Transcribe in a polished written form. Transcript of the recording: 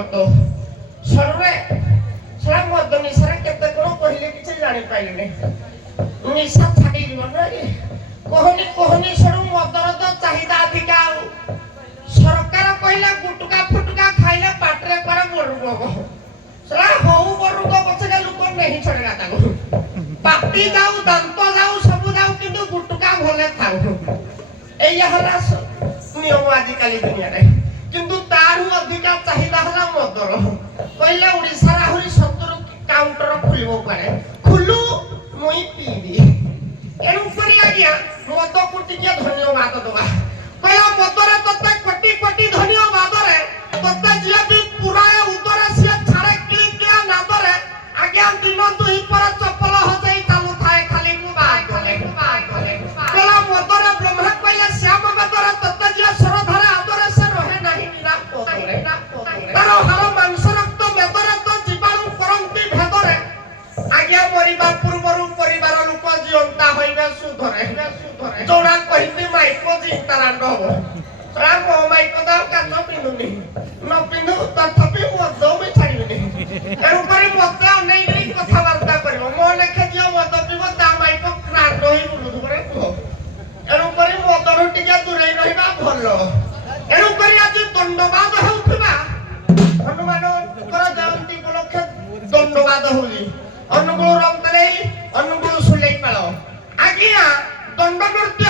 ମଦ ସରରେ ସେଟା ମଦ ନିଶାରେ କେତେ କଣ କହିଲେ କିଛି ଜାଣିପାରିଲୁନି ନିଶା ଛାଡିଯିବ ନା କହନି କହନି ସେଠୁ ମଦର ତ ଚାହିଦା ଅଧିକା ଆଉ ସରକାର କହିଲା ଗୁଟୁକା ଫୁଟୁକା ଖାଇଲେ ପାଟିରେ କୁଆଡେ ମରୁଗ ସେଟା ହଉ ମରୁଗ ପଛରେ ଲୋକ ନେଇ ଛଡେଗା ତାକୁ ପାଟି ଯାଉ ଦାନ୍ତ ଯାଉ ସବୁ ଯାଉ କିନ୍ତୁ ଗୁଟୁକା ଭଲେ ଥାଉ ଏଇଆ ହେଲା ନିୟମ ଆଜିକାଲି ଦୁନିଆରେ କିନ୍ତୁ ତାଠୁ ଅଧିକା ଚାହିଦା ହେଲା ମଦର କହିଲେ ଓଡ଼ିଶାରେ ଆହୁରି 70 କାଉଣ୍ଟର ଖୋଲିବ କୁଆଡେ ଖୋଲୁ ମୁଇଁ ପିଇବି ଏଣୁକରି ଆଜ୍ଞା ମଦକୁ ଟିକେ ଧନ୍ୟବାଦ ଦବା କହିଲା ମଦରେ ତତେ କୋଟି କୋଟି ଧନ୍ୟବାଦରେ ତତେ ଯିଏ ବି ପୁରାଏ ଉଦରେ ସିଏ ଛାଡେ କିଳି କିଳା ନାଦରେ ଆଜ୍ଞା ଦିନ ଦୁଇ ପରେ ଚପଲ ହଜେଇ ଚାଲୁଥାଏ ଖାଲି କହିଲା ମଦରେ ବ୍ରହ୍ମା କହିଲେ ଶ୍ୟାମ ବେଦରେ ତତେ ଯିଏ ସରଧାରେ ଆଦରେ ସେ ରହେ ନାହିଁ ନିରାପଦରେ ତାର ହାଡ଼ ମାଂସ ରକ୍ତ ବେଦରେ ତ ଜୀବାଣୁ କରନ୍ତି ଭେଦରେ ଆଜ୍ଞା ମରିବା ପୂର୍ବରୁ ପରିବାର ଲୋକ ଜିଅନ୍ତା ହୋଇବେ ସୁଧରେ ଯୋଉଟା କହିବି ମାଇକ ଚିନ୍ତାରାଣ୍ଡ ହବ ସେଟା ମୋ ମାଇକ ତ କାନ ପିନ୍ଧୁନି ନ ପିନ୍ଧୁ ତଥାପି ମଦ ବି ଛାଡ଼ିବିନି ତେଣୁକରି ମତେ ଅନେଇକିରି କଥାବାର୍ତ୍ତା କରିବ ମୋ ଲେଖେ ଝିଅ ମଦ ପିଇବ ତା ମାଇକ କ୍ରାଣ୍ଡ ହେଇ ବୁଲୁଥିବ ରେ କୁହ ତେଣୁକରି ମଦରୁ ଟିକେ ଦୂରେଇ ରହିବା ଭଲ ତେଣୁକରି ଆଜି ଦଣ୍ଡବାଦ ହେଉଥିବା ହନୁମାନଙ୍କର ଜୟନ୍ତୀ ଉପଲକ୍ଷେ ଦଣ୍ଡବାଦ ହଉଛି ଅନୁଗୁଳ ରଙ୍ଗଦେଇ ଅନୁଗୁଳ ସୁଲେଇ ପାଳ ଆଜ୍ଞା ଦଣ୍ଡ ନୃତ୍ୟ